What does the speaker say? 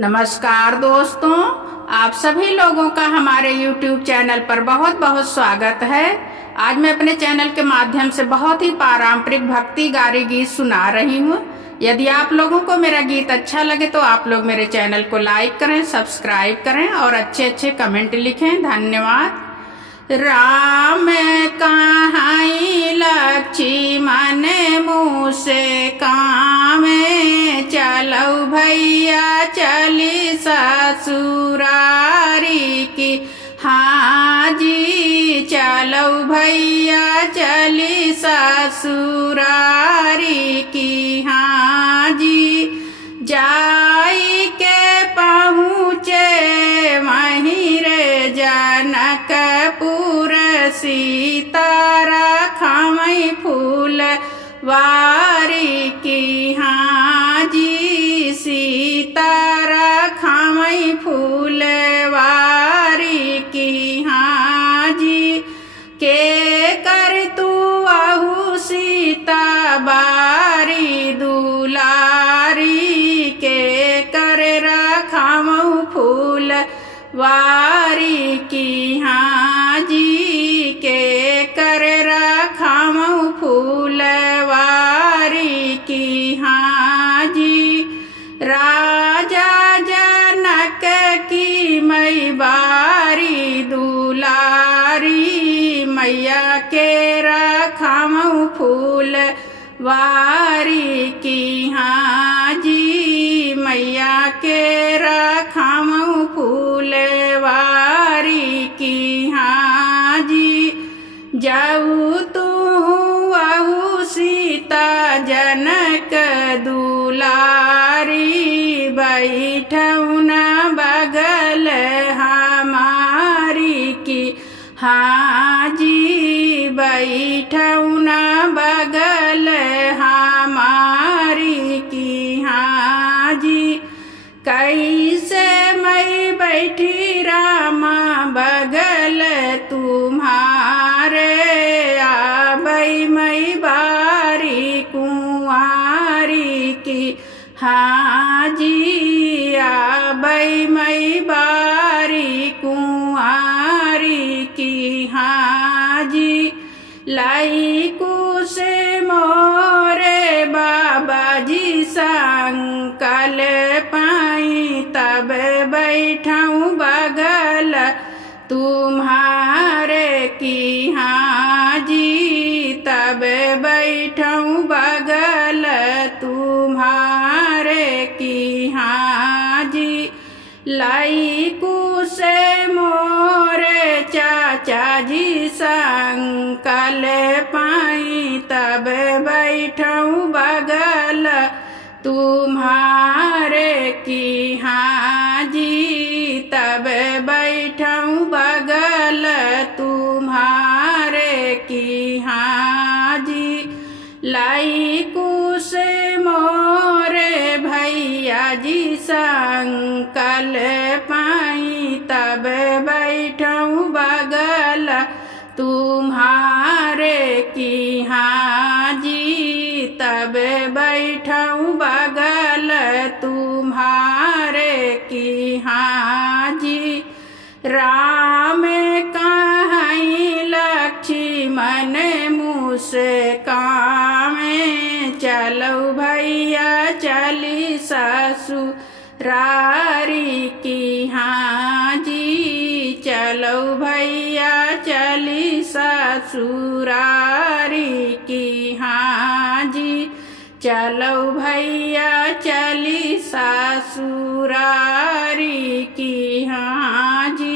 नमस्कार दोस्तों, आप सभी लोगों का हमारे YouTube चैनल पर बहुत बहुत स्वागत है। आज मैं अपने चैनल के माध्यम से बहुत ही पारंपरिक भक्ति गारी गीत सुना रही हूँ। यदि आप लोगों को मेरा गीत अच्छा लगे तो आप लोग मेरे चैनल को लाइक करें, सब्सक्राइब करें और अच्छे अच्छे कमेंट लिखें। धन्यवाद। राम कहाई लक्ष्मण मुँह से काम चलो भैया चली ससुरारी की। हाँ जी चलो भैया चली ससुरारी की। हाँ जी जाई के पहुँचे वहीं रे जनकपुर सीता रखमई फूल वारी की। हाँ जी सीता रखमई फूल वारी की। हाँ जी के कर तू आहू सीता बारी दुलारी के कर रखमऊ फूल वारी की। हाँ जी के कर रखमऊ फूल वारी की। हाँ जी राजा जनक की मई बारी दुलारी मैया के रखमऊ फूल वारी की। हाँ जी मैया के रखमऊ फूल वारी की। हाँ जी जाऊ तू आहू सीता जनक दुलारी बैठऊ न बगल हमारी की। हाँ जी बैठऊ न बगल हमारी की। हाँ जी कैसे मैं बैठी रामा बगल तुम्हारे आबई मैं बारी कुंवारी की। हाँ जी आबई मैं बारी कुंवारी की। हाँ जी लाई से मोरे बाबा जी संकल पाई तब बैठऊँ बगल तुम्हारे की। हाँ जी तब बैठऊँ बगल तुम्हारे की। हाँ जी लाई से मोरे चाचा जी संकल पाई तब बैठऊँ बगल तुम्हारे की। हाँ जी तब बैठऊँ बगल तुम्हारे की। हाँ जी लाई से मोरे भैया जी संकल पाई तब बैठऊँ बगल तुम्हारे की। हाँ जी तब बैठऊँ बगल तुम्हारे की। हाँ जी राम कहाई लक्ष्मण मुँह से काम चलो भैया चली ससुरारी की। हाँ जी चलो भैया चली ससुरारी की। हाँ जी चलो भैया चली ससुरारी की। हाँ जी।